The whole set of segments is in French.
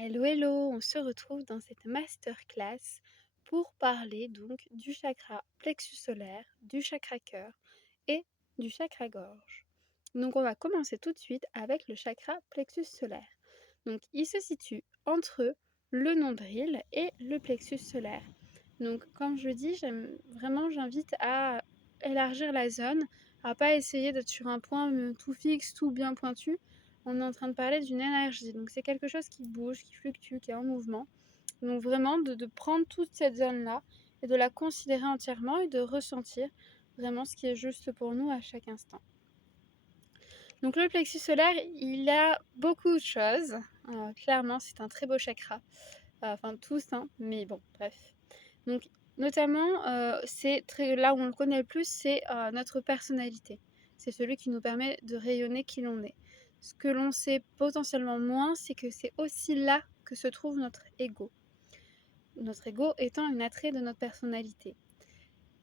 Hello, hello, on se retrouve dans cette masterclass pour parler donc du chakra plexus solaire, du chakra cœur et du chakra gorge. Donc on va commencer tout de suite avec le chakra plexus solaire. Donc il se situe entre le nombril et le plexus solaire. Donc comme je dis, j'invite à élargir la zone, à pas essayer d'être sur un point tout fixe, tout bien pointu. On est en train de parler d'une énergie, donc c'est quelque chose qui bouge, qui fluctue, qui est en mouvement. Donc vraiment de prendre toute cette zone-là et de la considérer entièrement et de ressentir vraiment ce qui est juste pour nous à chaque instant. Donc le plexus solaire, il a beaucoup de choses. Clairement, c'est un très beau chakra. Enfin tous, hein, mais bon, bref. Donc notamment, là où on le connaît le plus, c'est notre personnalité. C'est celui qui nous permet de rayonner qui l'on est. Ce que l'on sait potentiellement moins, c'est que c'est aussi là que se trouve notre ego. Notre ego étant une attrait de notre personnalité.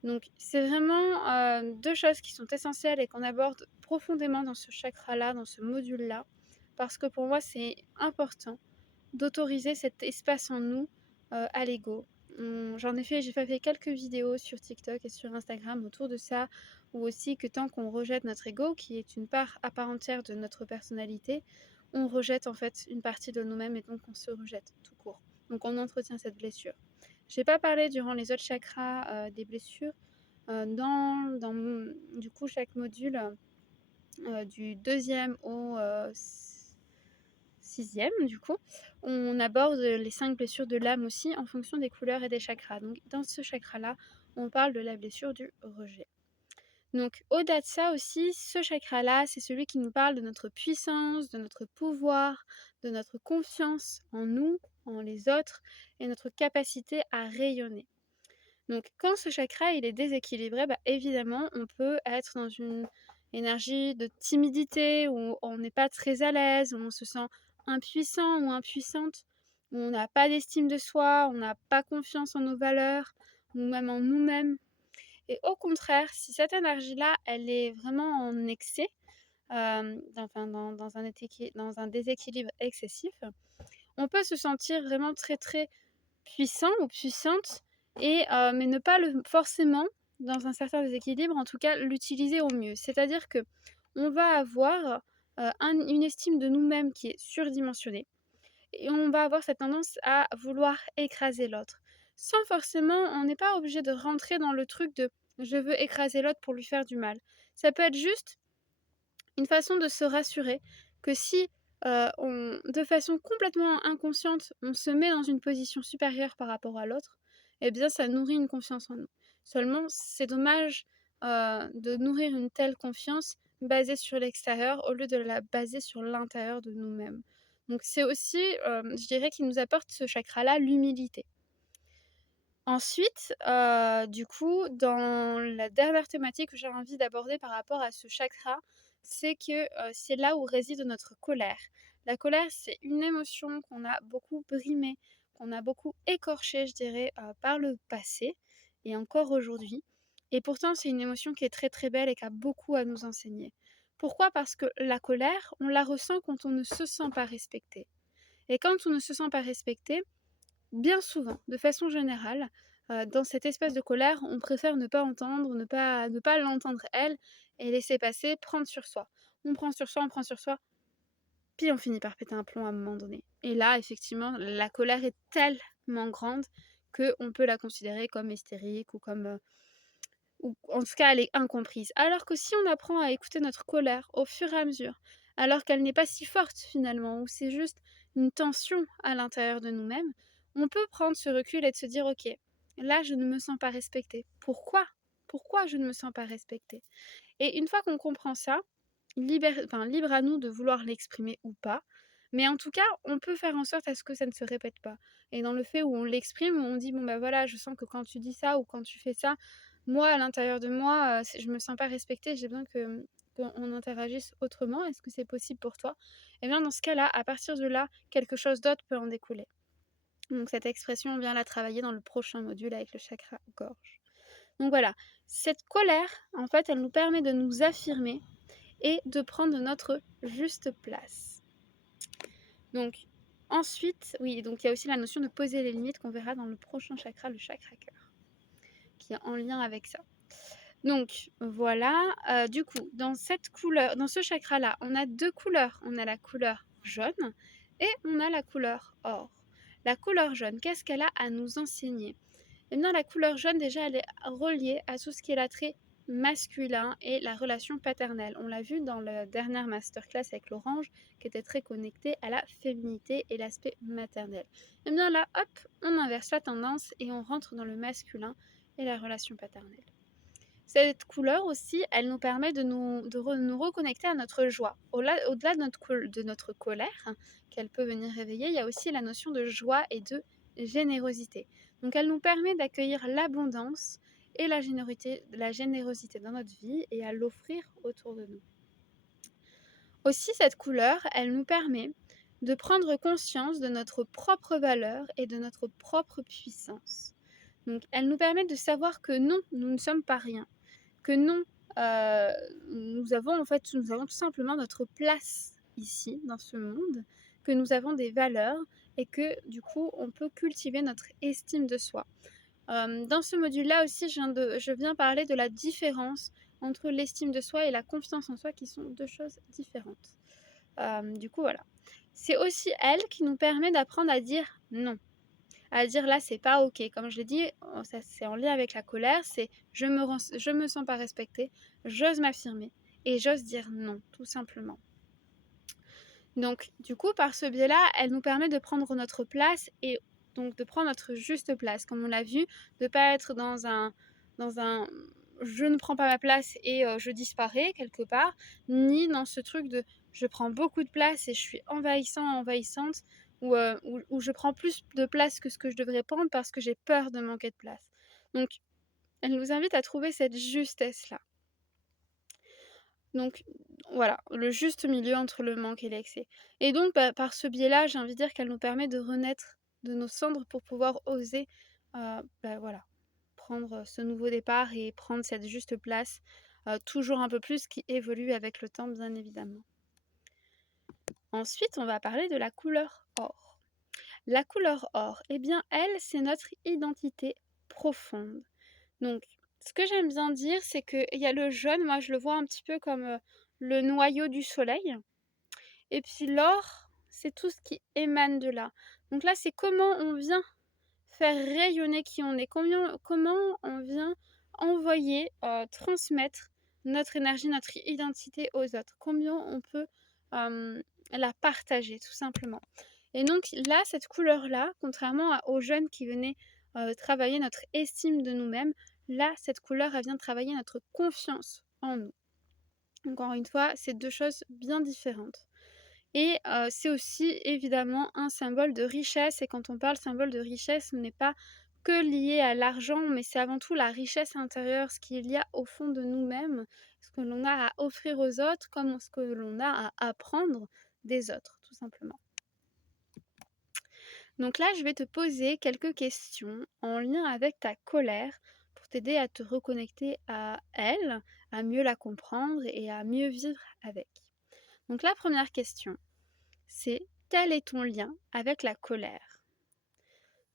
Donc c'est vraiment deux choses qui sont essentielles et qu'on aborde profondément dans ce chakra-là, dans ce module-là, parce que pour moi c'est important d'autoriser cet espace en nous à l'ego. J'ai fait quelques vidéos sur TikTok et sur Instagram autour de ça, ou aussi que tant qu'on rejette notre ego, qui est une part à part entière de notre personnalité, on rejette en fait une partie de nous-mêmes et donc on se rejette tout court. Donc on entretient cette blessure. Je n'ai pas parlé durant les autres chakras des blessures. Du coup, chaque module, du deuxième au sixième, du coup, on aborde les 5 blessures de l'âme aussi en fonction des couleurs et des chakras. Donc, dans ce chakra-là, on parle de la blessure du rejet. Donc, au-delà de ça aussi, ce chakra-là, c'est celui qui nous parle de notre puissance, de notre pouvoir, de notre confiance en nous, en les autres, et notre capacité à rayonner. Donc, quand ce chakra il est déséquilibré, évidemment, on peut être dans une énergie de timidité, où on n'est pas très à l'aise, où on se sent impuissant ou impuissante, où on n'a pas d'estime de soi, on n'a pas confiance en nos valeurs, ou même en nous-mêmes. Et au contraire, si cette énergie-là, elle est vraiment en excès, dans un déséquilibre excessif, on peut se sentir vraiment très très puissant ou puissante, mais ne pas forcément, dans un certain déséquilibre, en tout cas l'utiliser au mieux. C'est-à-dire que on va avoir une estime de nous-mêmes qui est surdimensionnée et on va avoir cette tendance à vouloir écraser l'autre. Sans forcément, on n'est pas obligé de rentrer dans le truc de je veux écraser l'autre pour lui faire du mal. Ça peut être juste une façon de se rassurer que si de façon complètement inconsciente, on se met dans une position supérieure par rapport à l'autre, eh bien ça nourrit une confiance en nous. Seulement, c'est dommage de nourrir une telle confiance basée sur l'extérieur au lieu de la baser sur l'intérieur de nous-mêmes. Donc c'est aussi, je dirais, qu'il nous apporte ce chakra-là, l'humilité. Ensuite, du coup, dans la dernière thématique que j'ai envie d'aborder par rapport à ce chakra, c'est que, c'est là où réside notre colère. La colère, c'est une émotion qu'on a beaucoup brimée, qu'on a beaucoup écorchée, je dirais, par le passé et encore aujourd'hui. Et pourtant, c'est une émotion qui est très, très belle et qui a beaucoup à nous enseigner. Pourquoi? Parce que la colère, on la ressent quand on ne se sent pas respecté. Et quand on ne se sent pas respecté, bien souvent, de façon générale, dans cette espèce de colère, on préfère ne pas entendre, ne pas l'entendre elle et laisser passer, prendre sur soi. On prend sur soi, on prend sur soi, puis on finit par péter un plomb à un moment donné. Et là, effectivement, la colère est tellement grande qu'on peut la considérer comme hystérique ou en tout cas elle est incomprise. Alors que si on apprend à écouter notre colère au fur et à mesure, alors qu'elle n'est pas si forte finalement, ou c'est juste une tension à l'intérieur de nous-mêmes, on peut prendre ce recul et de se dire ok, là je ne me sens pas respectée. Pourquoi je ne me sens pas respectée? Et une fois qu'on comprend ça, libre à nous de vouloir l'exprimer ou pas, mais en tout cas, on peut faire en sorte à ce que ça ne se répète pas. Et dans le fait où on l'exprime, où on dit bon bah voilà, je sens que quand tu dis ça ou quand tu fais ça, moi à l'intérieur de moi, je me sens pas respectée, j'ai besoin qu'on interagisse autrement. Est-ce que c'est possible pour toi? Et bien dans ce cas-là, à partir de là, quelque chose d'autre peut en découler. Donc cette expression, on vient la travailler dans le prochain module avec le chakra gorge. Donc voilà, cette colère, en fait, elle nous permet de nous affirmer et de prendre notre juste place. Donc, Ensuite, oui, donc il y a aussi la notion de poser les limites qu'on verra dans le prochain chakra, le chakra cœur, qui est en lien avec ça. Donc voilà, du coup, dans ce chakra-là, on a 2 couleurs. On a la couleur jaune et on a la couleur or. La couleur jaune, qu'est-ce qu'elle a à nous enseigner? Eh bien, la couleur jaune, déjà, elle est reliée à tout ce qui est l'attrait masculin et la relation paternelle. On l'a vu dans la dernière masterclass avec l'orange, qui était très connectée à la féminité et l'aspect maternel. Eh bien là, hop, on inverse la tendance et on rentre dans le masculin et la relation paternelle. Cette couleur aussi, elle nous permet de nous reconnecter à notre joie. Au-delà de notre colère, qu'elle peut venir réveiller, il y a aussi la notion de joie et de générosité. Donc elle nous permet d'accueillir l'abondance et la générosité dans notre vie et à l'offrir autour de nous. Aussi, cette couleur, elle nous permet de prendre conscience de notre propre valeur et de notre propre puissance. Donc elle nous permet de savoir que non, nous ne sommes pas rien, que non, nous avons tout simplement notre place ici, dans ce monde, que nous avons des valeurs et que du coup, on peut cultiver notre estime de soi. Dans ce module-là aussi, je viens parler de la différence entre l'estime de soi et la confiance en soi, qui sont 2 choses différentes. Du coup, voilà. C'est aussi elle qui nous permet d'apprendre à dire non. À dire là, c'est pas OK. Comme je l'ai dit, ça c'est en lien avec la colère, c'est je me sens pas respectée, j'ose m'affirmer et j'ose dire non, tout simplement. Donc, du coup, par ce biais-là, elle nous permet de prendre notre place et donc de prendre notre juste place, comme on l'a vu, de pas être dans un je ne prends pas ma place et je disparais quelque part, ni dans ce truc de je prends beaucoup de place et je suis envahissante, ou je prends plus de place que ce que je devrais prendre parce que j'ai peur de manquer de place. Donc, elle nous invite à trouver cette justesse-là. Donc voilà, le juste milieu entre le manque et l'excès. Et donc par ce biais-là, j'ai envie de dire qu'elle nous permet de renaître de nos cendres pour pouvoir oser, voilà, prendre ce nouveau départ et prendre cette juste place, toujours un peu plus, qui évolue avec le temps, bien évidemment. Ensuite, on va parler de la couleur or. La couleur or, eh bien elle, c'est notre identité profonde. Donc, ce que j'aime bien dire, c'est qu'il y a le jaune, moi je le vois un petit peu comme le noyau du soleil. Et puis l'or, c'est tout ce qui émane de là. Donc là, c'est comment on vient faire rayonner qui on est, comment on vient envoyer, transmettre notre énergie, notre identité aux autres. Combien on peut la partager, tout simplement. Et donc là, cette couleur-là, contrairement aux jeunes qui venaient travailler notre estime de nous-mêmes, là, cette couleur, elle vient travailler notre confiance en nous. Encore une fois, c'est 2 choses bien différentes. Et c'est aussi évidemment un symbole de richesse, et quand on parle symbole de richesse, ce n'est pas que lié à l'argent, mais c'est avant tout la richesse intérieure, ce qu'il y a au fond de nous-mêmes, ce que l'on a à offrir aux autres, comme ce que l'on a à apprendre des autres, tout simplement. Donc là, je vais te poser quelques questions en lien avec ta colère pour t'aider à te reconnecter à elle, à mieux la comprendre et à mieux vivre avec. Donc la première question, c'est quel est ton lien avec la colère?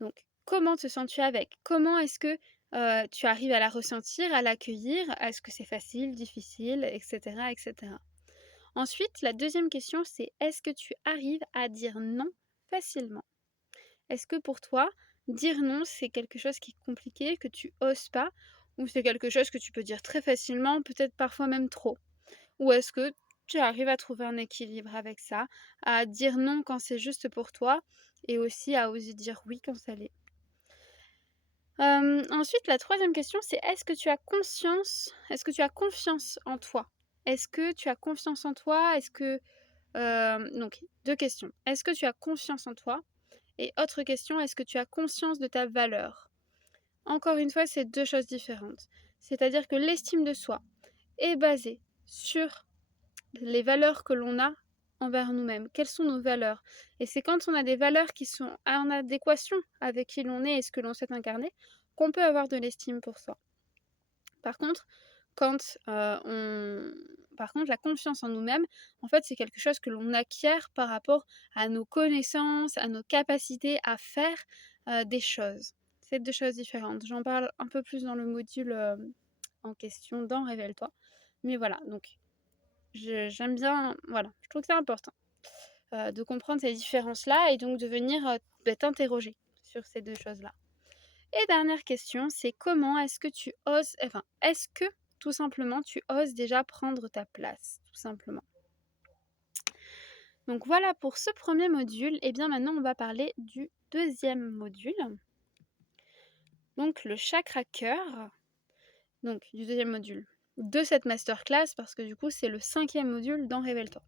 Donc comment te sens-tu avec? Comment est-ce que tu arrives à la ressentir, à l'accueillir? Est-ce que c'est facile, difficile, etc., etc. Ensuite, la deuxième question, c'est est-ce que tu arrives à dire non facilement? Est-ce que pour toi, dire non, c'est quelque chose qui est compliqué, que tu oses pas, ou c'est quelque chose que tu peux dire très facilement, peut-être parfois même trop? Ou est-ce que tu arrives à trouver un équilibre avec ça, à dire non quand c'est juste pour toi et aussi à oser dire oui quand ça l'est? Ensuite, la troisième question, c'est est-ce que tu as confiance en toi? Est-ce que tu as confiance en toi? Donc 2 questions. Est-ce que tu as confiance en toi? Et autre question, est-ce que tu as conscience de ta valeur? Encore une fois, c'est 2 choses différentes. C'est-à-dire que l'estime de soi est basée sur les valeurs que l'on a envers nous-mêmes. Quelles sont nos valeurs? Et c'est quand on a des valeurs qui sont en adéquation avec qui l'on est et ce que l'on souhaite incarner, qu'on peut avoir de l'estime pour soi. Par contre, quand par contre, la confiance en nous-mêmes, en fait, c'est quelque chose que l'on acquiert par rapport à nos connaissances, à nos capacités à faire, des choses. C'est 2 choses différentes. J'en parle un peu plus dans le module, en question dans Révèle-toi. Mais voilà, donc j'aime bien voilà, je trouve que c'est important, de comprendre ces différences-là et donc de venir, t'interroger sur ces 2 choses-là. Et dernière question, c'est comment est-ce que tu oses enfin, est-ce que tout simplement tu oses déjà prendre ta place? Tout simplement. Donc voilà pour ce premier module et bien maintenant on va parler du deuxième module, donc le chakra cœur, donc du deuxième module de cette masterclass parce que du coup c'est le cinquième module dans Révèle-toi.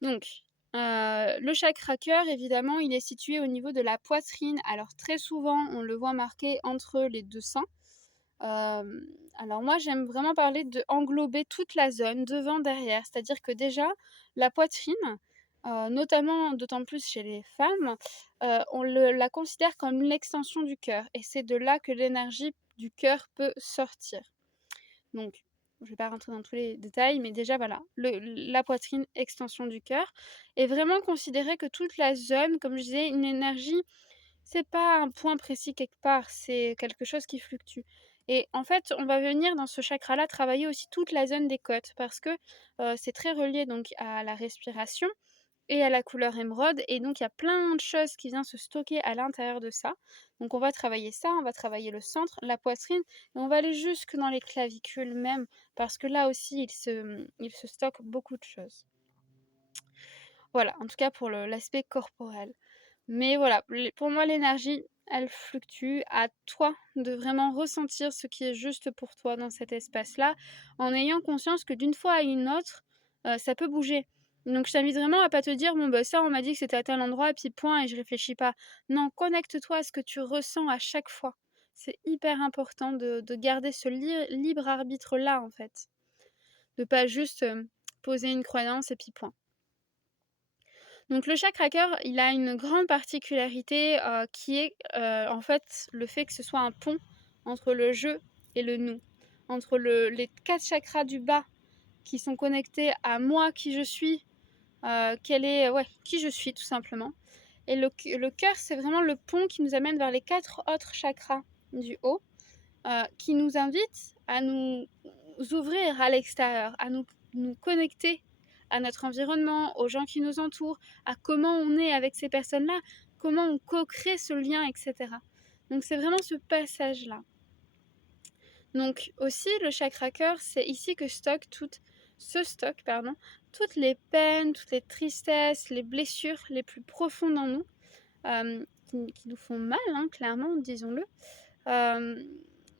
Donc, le chakra cœur évidemment il est situé au niveau de la poitrine. Alors très souvent on le voit marqué entre les 2 seins. Alors moi j'aime vraiment parler de englober toute la zone, devant, derrière. C'est-à-dire que déjà, la poitrine, notamment d'autant plus chez les femmes, la considère comme l'extension du cœur et c'est de là que l'énergie du cœur peut sortir. Donc, je vais pas rentrer dans tous les détails, mais déjà voilà, la poitrine, extension du cœur et vraiment considérer que toute la zone, comme je disais, une énergie c'est pas un point précis quelque part, c'est quelque chose qui fluctue et en fait, on va venir dans ce chakra-là travailler aussi toute la zone des côtes parce que, c'est très relié donc à la respiration et à la couleur émeraude et donc il y a plein de choses qui viennent se stocker à l'intérieur de ça. Donc on va travailler ça, on va travailler le centre, la poitrine et on va aller jusque dans les clavicules même parce que là aussi il se stocke beaucoup de choses. Voilà, en tout cas pour l'aspect corporel. Mais voilà, pour moi l'énergie, elle fluctue. À toi de vraiment ressentir ce qui est juste pour toi dans cet espace-là, en ayant conscience que d'une fois à une autre, ça peut bouger. Donc je t'invite vraiment à pas te dire: «Bon bah ça on m'a dit que c'était à tel endroit et puis point et je réfléchis pas». Non, connecte-toi à ce que tu ressens à chaque fois. C'est hyper important de garder ce libre arbitre-là en fait. De pas juste, poser une croyance et puis point. Donc le chakra cœur, il a une grande particularité, qui est, en fait, le fait que ce soit un pont entre le «je» et le «nous». Entre les 4 chakras du bas qui sont connectés à moi, qui je suis, qui je suis tout simplement et le cœur, c'est vraiment le pont qui nous amène vers les 4 autres chakras du haut, qui nous invitent à nous ouvrir à l'extérieur, à nous connecter à notre environnement, aux gens qui nous entourent, à comment on est avec ces personnes-là, comment on co-crée ce lien, etc. Donc c'est vraiment ce passage-là. Donc aussi le chakra cœur, c'est ici que toutes les peines, toutes les tristesses, les blessures les plus profondes en nous, qui nous font mal, hein, clairement, disons-le.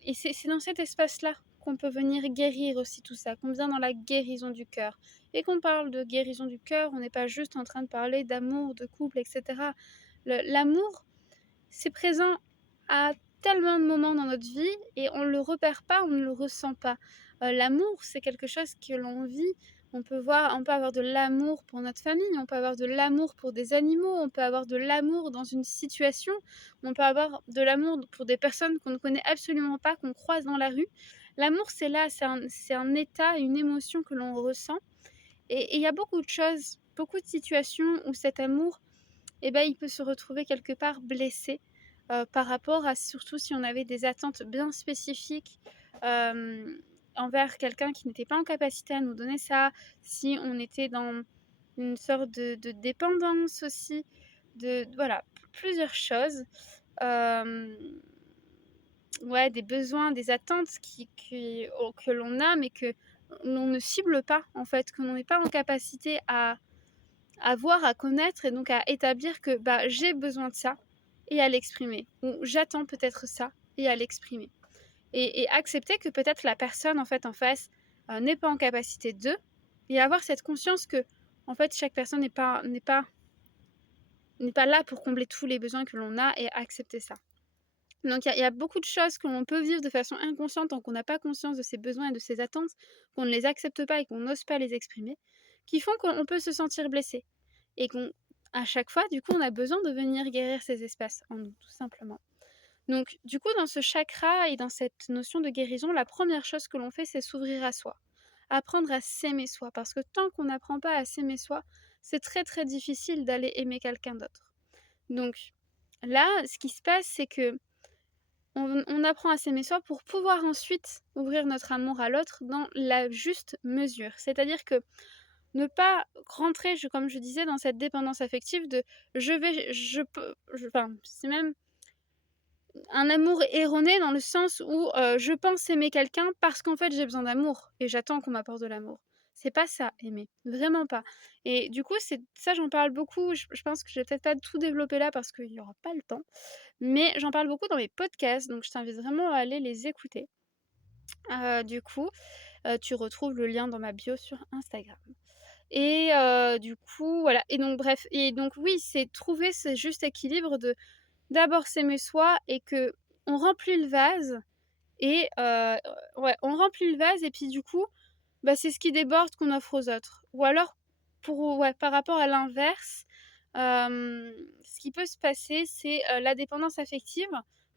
Et c'est dans cet espace-là qu'on peut venir guérir aussi tout ça, qu'on vient dans la guérison du cœur. Et qu'on parle de guérison du cœur, on n'est pas juste en train de parler d'amour, de couple, etc. L'amour, c'est présent à tellement de moments dans notre vie et on ne le repère pas, on ne le ressent pas. L'amour, c'est quelque chose que l'on vit. On peut avoir de l'amour pour notre famille, on peut avoir de l'amour pour des animaux, on peut avoir de l'amour dans une situation, on peut avoir de l'amour pour des personnes qu'on ne connaît absolument pas, qu'on croise dans la rue. L'amour, c'est là, c'est un état, une émotion que l'on ressent. Et il y a beaucoup de choses, beaucoup de situations où cet amour, eh ben, il peut se retrouver quelque part blessé par rapport à, surtout si on avait des attentes bien spécifiques envers quelqu'un qui n'était pas en capacité à nous donner ça, si on était dans une sorte de dépendance aussi, voilà, plusieurs choses. Euh, ouais, des besoins, des attentes que l'on a, mais que l'on ne cible pas, en fait, que l'on n'est pas en capacité à voir, à connaître et donc à établir que bah, j'ai besoin de ça et à l'exprimer. Ou j'attends peut-être ça et à l'exprimer. Et accepter que peut-être la personne en fait en face n'est pas en capacité de et avoir cette conscience que en fait chaque personne n'est pas là pour combler tous les besoins que l'on a et accepter ça. Donc il y a beaucoup de choses que l'on peut vivre de façon inconsciente tant qu'on n'a pas conscience de ses besoins et de ses attentes, qu'on ne les accepte pas et qu'on n'ose pas les exprimer, qui font qu'on peut se sentir blessé. Et qu'à chaque fois, du coup, on a besoin de venir guérir ces espaces en nous, tout simplement. Donc, du coup, dans ce chakra et dans cette notion de guérison, la première chose que l'on fait, c'est s'ouvrir à soi. apprendre à s'aimer soi. Parce que tant qu'on n'apprend pas à s'aimer soi, c'est très très difficile d'aller aimer quelqu'un d'autre. Donc là, ce qui se passe, c'est que on apprend à s'aimer soi pour pouvoir ensuite ouvrir notre amour à l'autre dans la juste mesure. C'est-à-dire que ne pas rentrer, comme je disais, dans cette dépendance affective de je peux, enfin, c'est même un amour erroné dans le sens où je pense aimer quelqu'un parce qu'en fait j'ai besoin d'amour et j'attends qu'on m'apporte de l'amour. C'est pas ça, aimer, vraiment pas. Et du coup, c'est ça, j'en parle beaucoup. Je pense que je vais peut-être pas tout développer là parce qu'il n'y aura pas le temps, mais j'en parle beaucoup dans mes podcasts, donc je t'invite vraiment à aller les écouter. Du coup, tu retrouves le lien dans ma bio sur Instagram. Et du coup, voilà. Et donc, bref. Et donc, oui, c'est trouver ce juste équilibre de d'abord s'aimer soi et que on remplit le vase et ouais, on remplit le vase et puis du coup, bah, c'est ce qui déborde qu'on offre aux autres. Ou alors, ouais, par rapport à l'inverse, ce qui peut se passer, c'est la dépendance affective.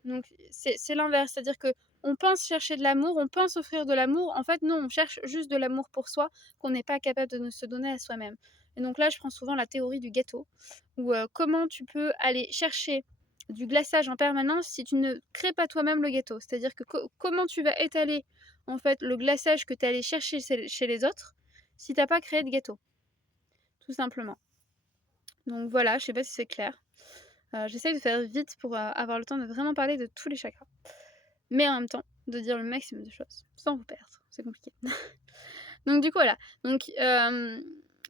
Donc, c'est l'inverse, c'est-à-dire que on pense chercher de l'amour, on pense offrir de l'amour. En fait, non, on cherche juste de l'amour pour soi qu'on n'est pas capable de se donner à soi-même. Et donc là, je prends souvent la théorie du gâteau, où comment tu peux aller chercher du glaçage en permanence si tu ne crées pas toi-même le gâteau. C'est-à-dire que comment tu vas étaler en fait le glaçage que tu es allé chercher chez les autres si tu n'as pas créé de gâteau, tout simplement. Donc voilà, je sais pas si c'est clair. J'essaye de faire vite pour avoir le temps de vraiment parler de tous les chakras. Mais en même temps, de dire le maximum de choses, sans vous perdre. C'est compliqué. Donc du coup, voilà. Donc,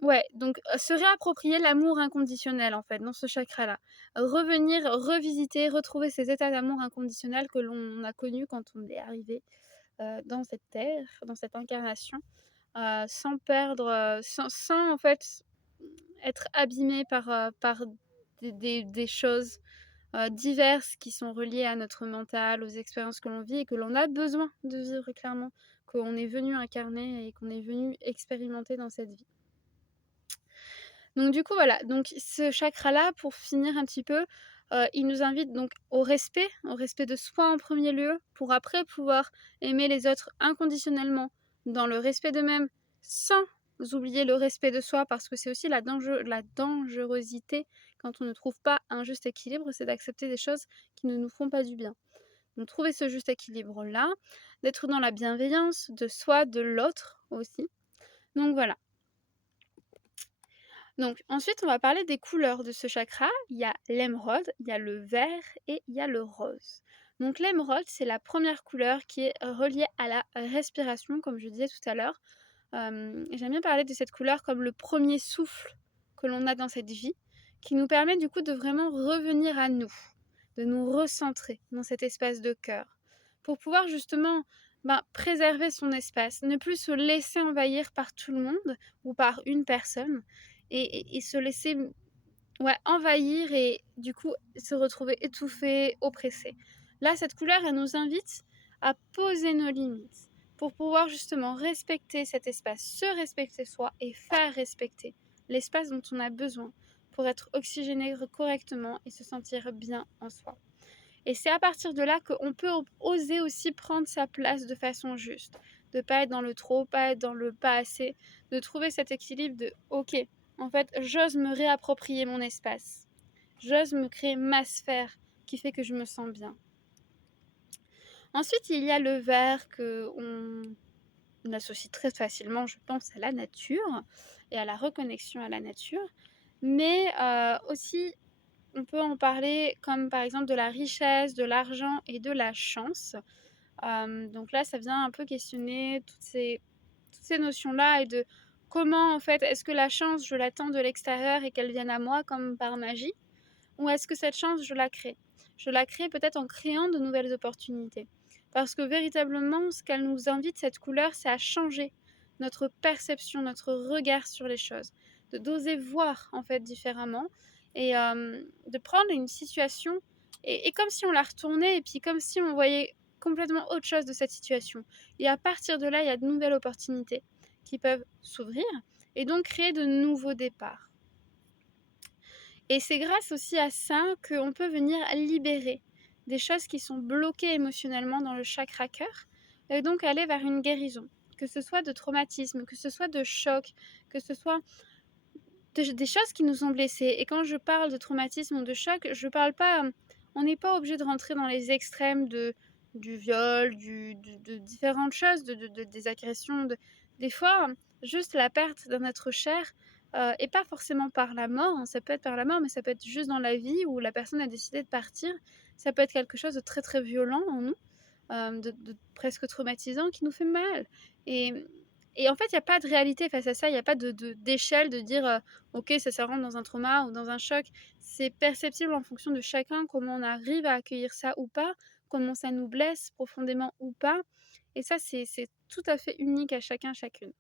ouais, donc se réapproprier l'amour inconditionnel, en fait, dans ce chakra-là. Revenir, revisiter, retrouver ces états d'amour inconditionnel que l'on a connus quand on est arrivé dans cette terre, dans cette incarnation, sans perdre, sans en fait être abîmé par des choses diverses qui sont reliées à notre mental, aux expériences que l'on vit et que l'on a besoin de vivre clairement, qu'on est venu incarner et qu'on est venu expérimenter dans cette vie. Donc du coup voilà, donc ce chakra-là, pour finir un petit peu, il nous invite donc au respect de soi en premier lieu, pour après pouvoir aimer les autres inconditionnellement, dans le respect d'eux-mêmes, sans oublier le respect de soi, parce que c'est aussi la dangerosité quand on ne trouve pas un juste équilibre, c'est d'accepter des choses qui ne nous font pas du bien. Donc trouver ce juste équilibre-là, d'être dans la bienveillance de soi, de l'autre aussi. Donc voilà. Donc ensuite, on va parler des couleurs de ce chakra. Il y a l'émeraude, il y a le vert et il y a le rose. Donc l'émeraude, c'est la première couleur qui est reliée à la respiration, comme je disais tout à l'heure. J'aime bien parler de cette couleur comme le premier souffle que l'on a dans cette vie, qui nous permet du coup de vraiment revenir à nous, de nous recentrer dans cet espace de cœur, pour pouvoir justement préserver son espace, ne plus se laisser envahir par tout le monde ou par une personne, et se laisser envahir et du coup se retrouver étouffé, oppressé. Là, cette couleur, elle nous invite à poser nos limites pour pouvoir justement respecter cet espace, se respecter soi et faire respecter l'espace dont on a besoin pour être oxygéné correctement et se sentir bien en soi. Et c'est à partir de là qu'on peut oser aussi prendre sa place de façon juste, de pas être dans le trop, pas être dans le pas assez, de trouver cet équilibre de ok, en fait, j'ose me réapproprier mon espace, j'ose me créer ma sphère qui fait que je me sens bien. Ensuite, il y a le vert qu'on associe très facilement, je pense, à la nature et à la reconnexion à la nature, mais aussi on peut en parler comme par exemple de la richesse, de l'argent et de la chance. Donc là, ça vient un peu questionner toutes ces notions-là et de comment en fait est-ce que la chance, je l'attends de l'extérieur et qu'elle vienne à moi comme par magie, ou est-ce que cette chance, je la crée? Je la crée peut-être en créant de nouvelles opportunités. Parce que véritablement, ce qu'elle nous invite, cette couleur, c'est à changer notre perception, notre regard sur les choses, d'oser voir en fait différemment et de prendre une situation et comme si on la retournait et puis comme si on voyait complètement autre chose de cette situation. Et à partir de là, il y a de nouvelles opportunités qui peuvent s'ouvrir et donc créer de nouveaux départs. Et c'est grâce aussi à ça qu'on peut venir libérer des choses qui sont bloquées émotionnellement dans le chakra cœur et donc aller vers une guérison. que ce soit de traumatisme, que ce soit de choc, que ce soit des choses qui nous ont blessés. Et quand je parle de traumatisme ou de choc, je parle pas, on n'est pas obligé de rentrer dans les extrêmes du viol, de différentes choses, des agressions. Des fois, juste la perte d'un être cher, et pas forcément par la mort, hein, ça peut être par la mort, mais ça peut être juste dans la vie où la personne a décidé de partir. Ça peut être quelque chose de très très violent en nous, de presque traumatisant qui nous fait mal. Et, et en fait, il n'y a pas de réalité face à ça, il n'y a pas d'échelle de dire ok, ça rentre dans un trauma ou dans un choc. C'est perceptible en fonction de chacun, comment on arrive à accueillir ça ou pas, comment ça nous blesse profondément ou pas. Et ça, c'est tout à fait unique à chacun, chacune.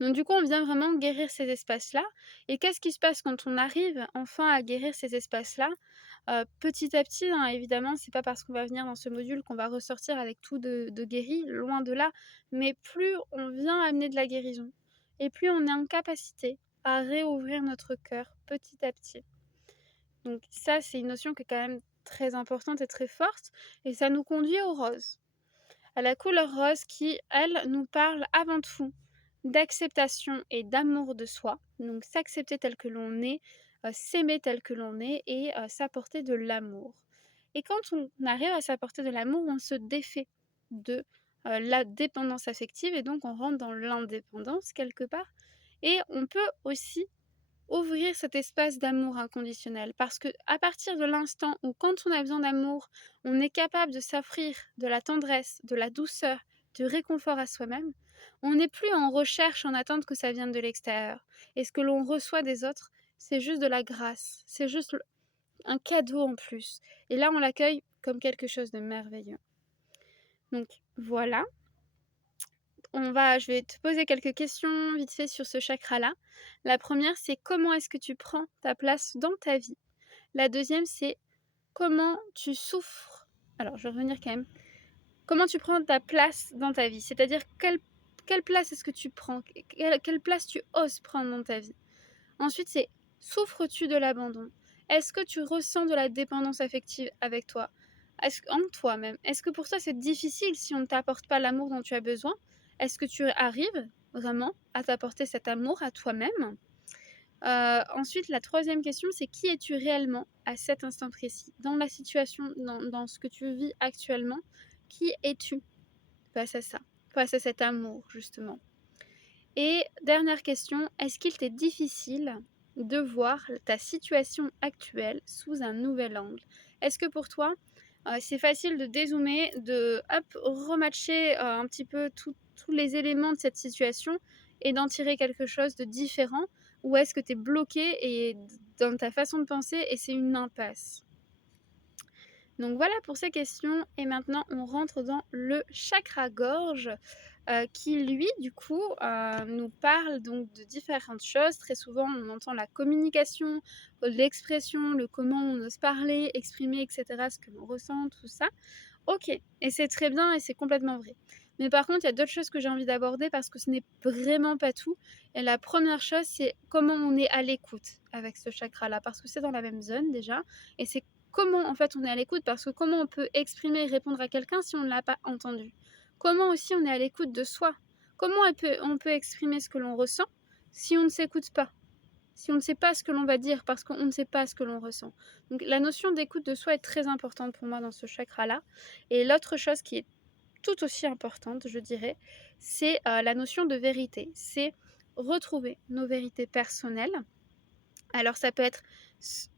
Donc du coup, on vient vraiment guérir ces espaces-là. Et qu'est-ce qui se passe quand on arrive enfin à guérir ces espaces-là? Petit à petit, hein, évidemment, c'est pas parce qu'on va venir dans ce module qu'on va ressortir avec tout de guéri, loin de là. Mais plus on vient amener de la guérison, et plus on est en capacité à réouvrir notre cœur petit à petit. Donc ça, c'est une notion qui est quand même très importante et très forte. Et ça nous conduit au rose. À la couleur rose qui, elle, nous parle avant tout d'acceptation et d'amour de soi. Donc s'accepter tel que l'on est, s'aimer tel que l'on est et s'apporter de l'amour. Et quand on arrive à s'apporter de l'amour, on se défait de la dépendance affective et donc on rentre dans l'indépendance quelque part. Et on peut aussi ouvrir cet espace d'amour inconditionnel. Parce que à partir de l'instant où, quand on a besoin d'amour, on est capable de s'offrir de la tendresse, de la douceur, du réconfort à soi-même, on n'est plus en recherche, en attente que ça vienne de l'extérieur. Et ce que l'on reçoit des autres, c'est juste de la grâce, c'est juste un cadeau en plus. Et là, on l'accueille comme quelque chose de merveilleux. Donc voilà, je vais te poser quelques questions vite fait sur ce chakra-là. La première, c'est comment est-ce que tu prends ta place dans ta vie? La deuxième, c'est comment tu souffres. Alors, je vais revenir quand même. Comment tu prends ta place dans ta vie? C'est-à-dire, quelle place est-ce que tu prends? Quelle place tu oses prendre dans ta vie? Ensuite, c'est souffres-tu de l'abandon? Est-ce que tu ressens de la dépendance affective avec toi? En toi-même? Est-ce que pour toi, c'est difficile si on ne t'apporte pas l'amour dont tu as besoin? Est-ce que tu arrives vraiment à t'apporter cet amour à toi-même? Ensuite, la troisième question, c'est qui es-tu réellement à cet instant précis? Dans la situation, dans ce que tu vis actuellement, qui es-tu face à ça? Face à cet amour, justement. Et dernière question, est-ce qu'il t'est difficile de voir ta situation actuelle sous un nouvel angle? Est-ce que pour toi, c'est facile de dézoomer, de hop, rematcher un petit peu tous les éléments de cette situation et d'en tirer quelque chose de différent? Ou est-ce que tu es bloqué dans ta façon de penser et c'est une impasse? Donc voilà pour ces questions et maintenant on rentre dans le chakra-gorge qui lui du coup nous parle donc de différentes choses. Très souvent on entend la communication, l'expression, le comment on ose parler, exprimer, etc. ce que l'on ressent, tout ça. Ok, et c'est très bien et c'est complètement vrai. Mais par contre il y a d'autres choses que j'ai envie d'aborder parce que ce n'est vraiment pas tout. Et la première chose c'est comment on est à l'écoute avec ce chakra-là parce que c'est dans la même zone déjà et c'est comment en fait on est à l'écoute parce que comment on peut exprimer et répondre à quelqu'un si on ne l'a pas entendu? Comment aussi on est à l'écoute de soi? Comment on peut exprimer ce que l'on ressent si on ne s'écoute pas? Si on ne sait pas ce que l'on va dire parce qu'on ne sait pas ce que l'on ressent. Donc la notion d'écoute de soi est très importante pour moi dans ce chakra-là. Et l'autre chose qui est tout aussi importante, je dirais, c'est la notion de vérité. C'est retrouver nos vérités personnelles. Alors ça peut être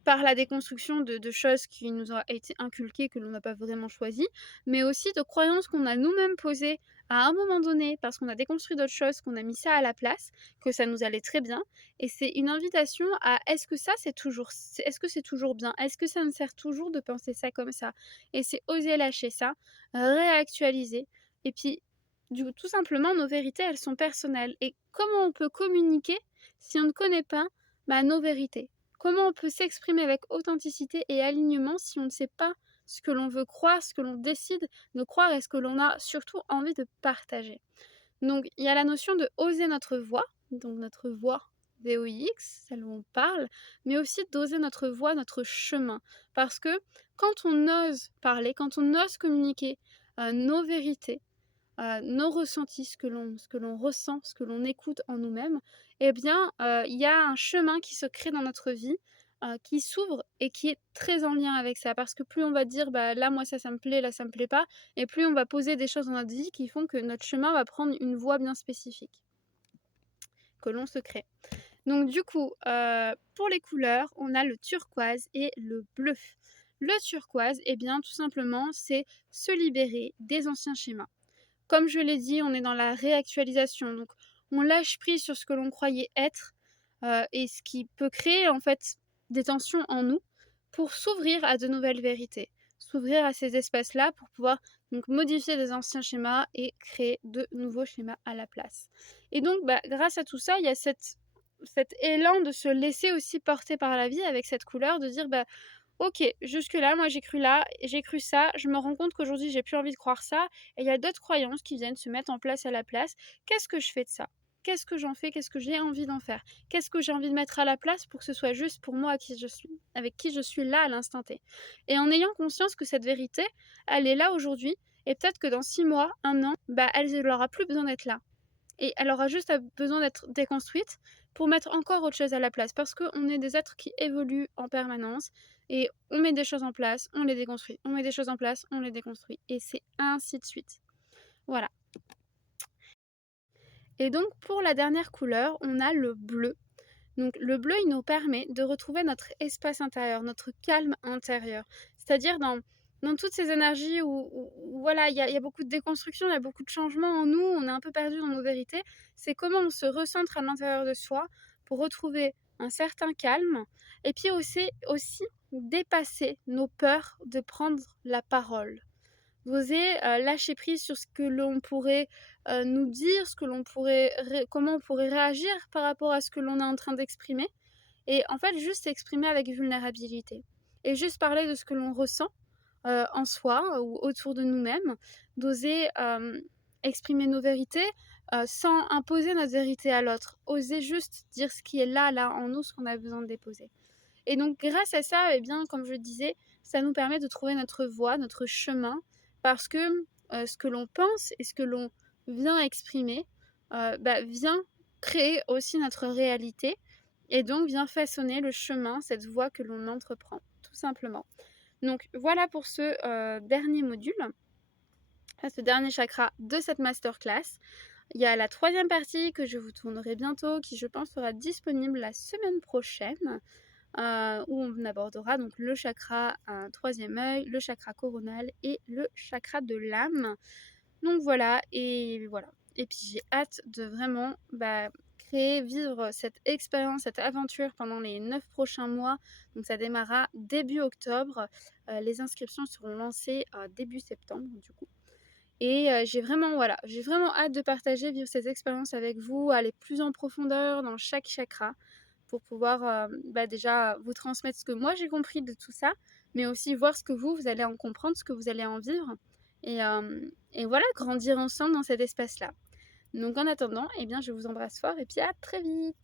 par la déconstruction de choses qui nous ont été inculquées, que l'on n'a pas vraiment choisies, mais aussi de croyances qu'on a nous-mêmes posées à un moment donné, parce qu'on a déconstruit d'autres choses, qu'on a mis ça à la place, que ça nous allait très bien. Et c'est une invitation à est-ce que ça est-ce que c'est toujours bien? Est-ce que ça me sert toujours de penser ça comme ça? Et c'est oser lâcher ça, réactualiser. Et puis, tout simplement, nos vérités, elles sont personnelles. Et comment on peut communiquer si on ne connaît pas nos vérités? Comment on peut s'exprimer avec authenticité et alignement si on ne sait pas ce que l'on veut croire, ce que l'on décide de croire et ce que l'on a surtout envie de partager? Donc il y a la notion de oser notre voix, donc notre voix VOIX, celle où on parle, mais aussi d'oser notre voix, notre chemin. Parce que quand on ose parler, quand on ose communiquer nos vérités, nos ressentis, ce que l'on ressent, ce que l'on écoute en nous-mêmes, eh bien, il y a un chemin qui se crée dans notre vie, qui s'ouvre et qui est très en lien avec ça. Parce que plus on va dire: «Bah, là, moi, ça me plaît, là, ça me plaît pas», et plus on va poser des choses dans notre vie qui font que notre chemin va prendre une voie bien spécifique, que l'on se crée. Donc du coup, pour les couleurs, on a le turquoise et le bleu. Le turquoise, eh bien, tout simplement, c'est se libérer des anciens schémas. Comme je l'ai dit, on est dans la réactualisation, donc on lâche prise sur ce que l'on croyait être, et ce qui peut créer, en fait, des tensions en nous pour s'ouvrir à de nouvelles vérités. S'ouvrir à ces espaces-là pour pouvoir donc modifier des anciens schémas et créer de nouveaux schémas à la place. Et donc, bah, grâce à tout ça, il y a cet élan de se laisser aussi porter par la vie avec cette couleur, de dire: «Bah, OK, jusque-là, moi j'ai cru ça, je me rends compte qu'aujourd'hui j'ai plus envie de croire ça, et il y a d'autres croyances qui viennent se mettre en place à la place. Qu'est-ce que je fais de ça? Qu'est-ce que j'en fais? Qu'est-ce que j'ai envie d'en faire? Qu'est-ce que j'ai envie de mettre à la place pour que ce soit juste pour moi qui je suis, avec qui je suis là à l'instant T?» Et en ayant conscience que cette vérité, elle est là aujourd'hui, et peut-être que dans 6 mois, 1 an, bah, elle aura plus besoin d'être là. Et elle aura juste besoin d'être déconstruite pour mettre encore autre chose à la place. Parce qu'on est des êtres qui évoluent en permanence, et on met des choses en place, on les déconstruit. On met des choses en place, on les déconstruit. Et c'est ainsi de suite. Voilà. Et donc pour la dernière couleur, on a le bleu. Donc le bleu, il nous permet de retrouver notre espace intérieur, notre calme intérieur. C'est-à-dire dans toutes ces énergies où voilà, il y a beaucoup de déconstruction, il y a beaucoup de changements en nous, on est un peu perdu dans nos vérités. C'est comment on se recentre à l'intérieur de soi pour retrouver un certain calme, et puis aussi dépasser nos peurs de prendre la parole. Oser lâcher prise sur ce que l'on pourrait nous dire, ce que l'on pourrait comment on pourrait réagir par rapport à ce que l'on est en train d'exprimer, et en fait juste exprimer avec vulnérabilité et juste parler de ce que l'on ressent en soi ou autour de nous-mêmes, d'oser exprimer nos vérités sans imposer notre vérité à l'autre, oser juste dire ce qui est là en nous, ce qu'on a besoin de déposer. Et donc grâce à ça, eh bien, comme je le disais, ça nous permet de trouver notre voie, notre chemin, parce que ce que l'on pense et ce que l'on vient exprimer bah, vient créer aussi notre réalité, et donc vient façonner le chemin, cette voie que l'on entreprend, tout simplement. Donc voilà pour ce dernier module, ce dernier chakra de cette masterclass. Il y a la troisième partie que je vous tournerai bientôt, qui je pense sera disponible la semaine prochaine, où on abordera donc le chakra troisième œil, le chakra coronal et le chakra de l'âme. Donc voilà, et voilà. Et puis j'ai hâte de vraiment créer, vivre cette expérience, cette aventure pendant les 9 prochains mois. Donc ça démarrera début octobre. Les inscriptions seront lancées début septembre du coup. Et j'ai vraiment hâte de partager, vivre cette expérience avec vous, aller plus en profondeur dans chaque chakra pour pouvoir déjà vous transmettre ce que moi j'ai compris de tout ça, mais aussi voir ce que vous allez en comprendre, ce que vous allez en vivre, et voilà, grandir ensemble dans cet espace-là. Donc en attendant, eh bien, je vous embrasse fort et puis à très vite.